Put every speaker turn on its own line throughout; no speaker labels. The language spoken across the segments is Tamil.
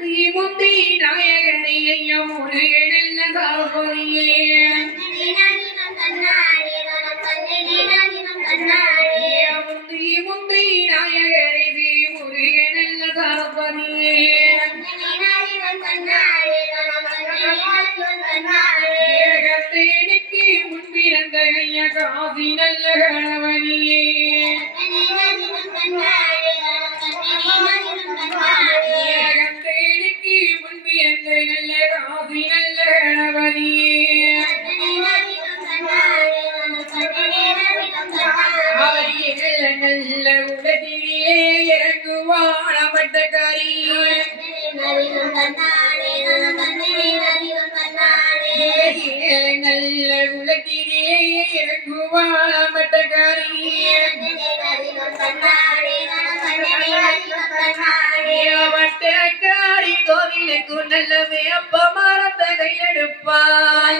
முந்தி முந்தி நாயகனை ஐயா முருகனல்ல சாபொழியே முந்தி முந்தி நாயகனை ஸ்ரீ முருகனல்ல சாபொழியே ஏகத்தேனுக்கு முன்பிறந்த ஐயா காசி நல்ல கோவிலுக்கு நல்லவே அப்ப மரத்த கையெடுப்பான்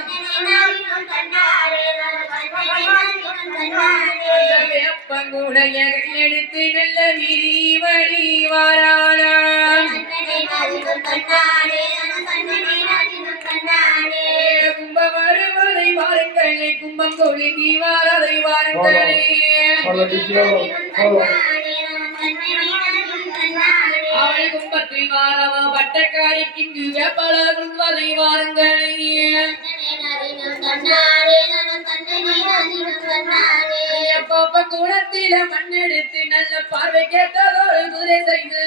வேப்பங்குடைய கையெடுத்து நல்ல விரி வழி வாராளாம் கும்பம் வருவதை வாருங்களே கும்பம் கொழுங்கி வாரதை வாருங்களே. அவள் கும்பத்தில் வாரவ வட்டக்காரிக்கு வேப்பல கும்பதை வாருங்களே அப்பப்ப குளத்தில மண்ணெடுத்து நல்ல பார்வை கேட்டதோடு குதிரை செய்து.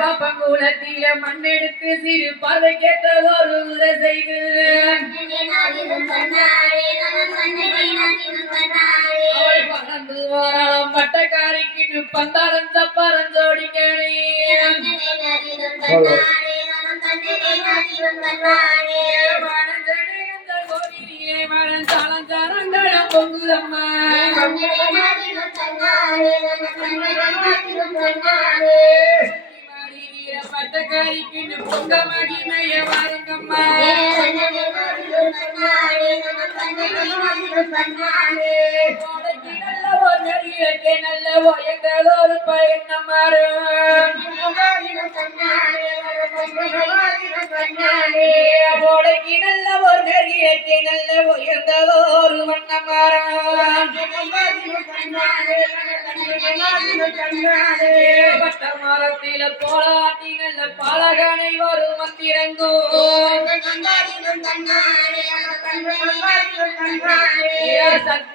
பாப்பங்குளத்தில மண்ணெடுத்து சிறு பார்வை கேட்டதோடு குதிரை செய்து. வட்டக்காரிக்கு பந்தாளம் தப்பாரம் ஜோடிங்களே பொங்குதம்மா பட்டக்காரிக்கு பொங்க மகிமைய வாருங்கம்மா ஒரு ஒயங்களோடு பயணம் கோடைக்கு நல்ல ஒரு நெறியಕ್ಕೆ நல்ல உயர்ந்ததோரு வண்ணம் பட்ட மரத்தில போராட்டி நல்ல பலகனை ஒரு மந்திரங்கோ சக்தி